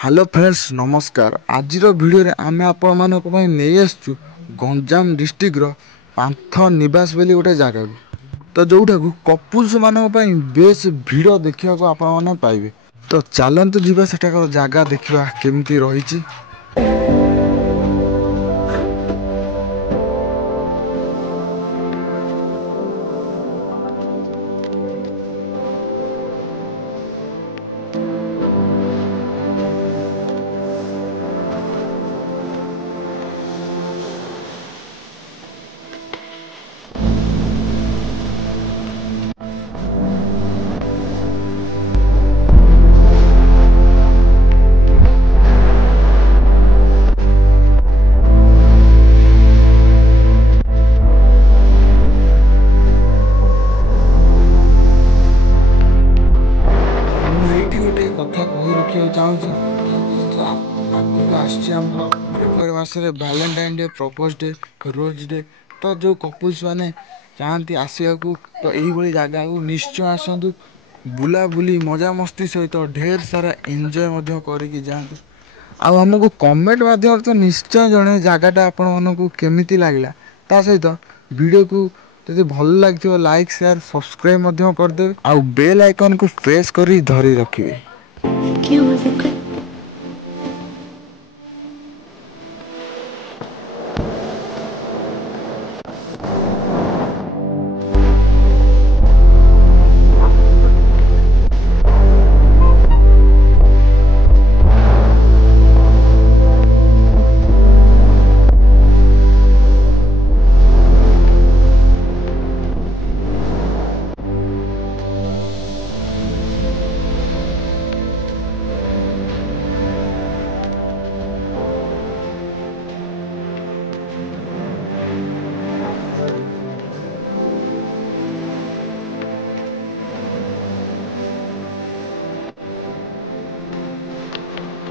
Hello friends नमस्कार। आज video रे आमे आपण मानक पई नै आसछु गंजाम डिस्ट्रिक्ट रो पांथ निवास बोली गोटे जगह तो जोटा को कपुल्स मानक पई बेस भीड़ देखिया को आपण माने पाइबे। तो चलंतु जीवा सेटा जगह देखिबा केमती रहिछि। Valentine day propose day rose day तो जो कपुल्स माने चाहती आसिया को तो यही जगह को निश्चय आसतु बुला बुली मजा मस्ती सहित ढेर सारा एंजॉय करके जातु। आमको कमेंट माध्यम तो निश्चय जड़े जगहटा आपण को केमिति लागला ता सहित वीडियो को जब भल लगे लाइक शेयर सब्सक्राइब करदे आ बेल आइकन को प्रेस कर धरी रखिए।